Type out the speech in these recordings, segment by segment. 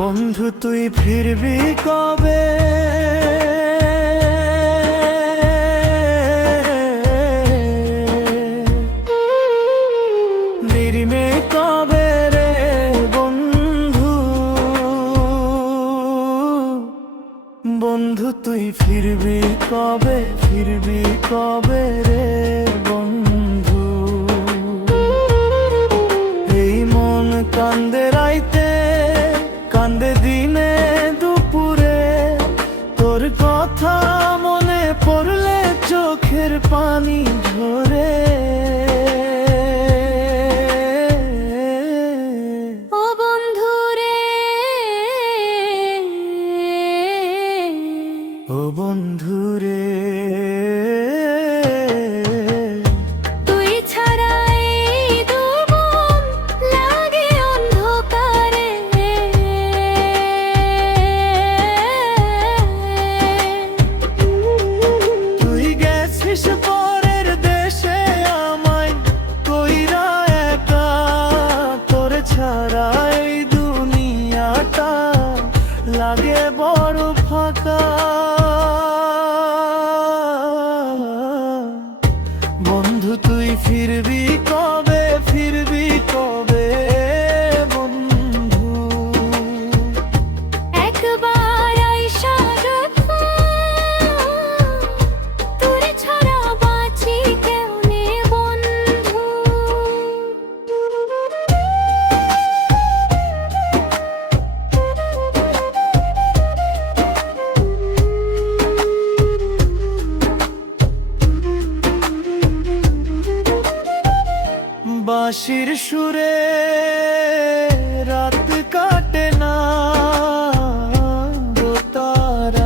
বন্ধু তুই ফিরবি কবে? নিরিমে কবে রে বন্ধু? বন্ধু তুই ফিরবি কবে, ফিরবি কবে রে বন্ধু? এই মন কান্দে রাইতে, কান্দে দিনে দুপুরে, তোর কথা মনে পড়লে চোখের পানি ঝরে। ও বন্ধু রে, ও বন্ধু রে, তুই ছাড়া এই দুমন লাগে অন্ধকারে। তুই গেছিস পরের দেশে আমায় কইরা একা, তোর ছাড়া এই দুনিয়াটা লাগে বড় ফাঁকা। বন্ধু তুই ফিরবি কবে, ফিরবি কবে বন্ধু? একবার আইসা দেখো, তোর ছাড়া বাঁচি কেমনে বন্ধু? বাঁশির সুরে রাত কাটে না, দোতারার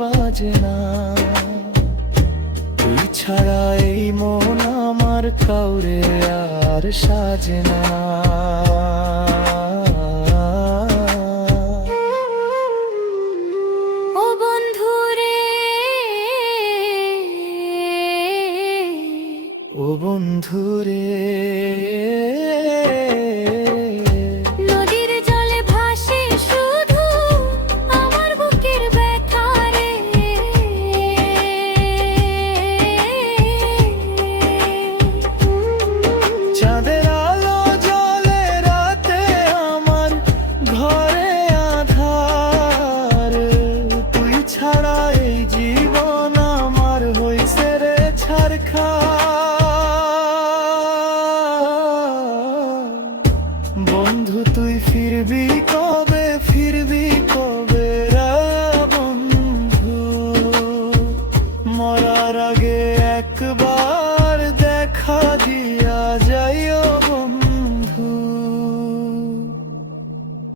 বাজে না। তুই ছাড়া এই মন আমার কাউরে আর সাজে না। ও বন্ধু রে, ও বন্ধু রে।